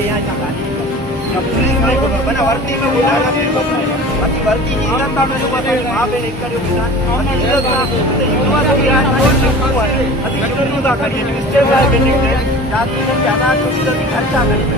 के यहाँ चलानी जब पुलिस में बना वर्दी में बुलाना अति वर्दी की इज्जत का मैंने बताया वहाँ पे एक करे बुलाना अति इज्जत का यूनिवर्सिटी आज अति यूनिवर्सिटी का करिए मिस्टर का बिल्डिंग में जाती है ज्यादा तो इधर खर्चा करें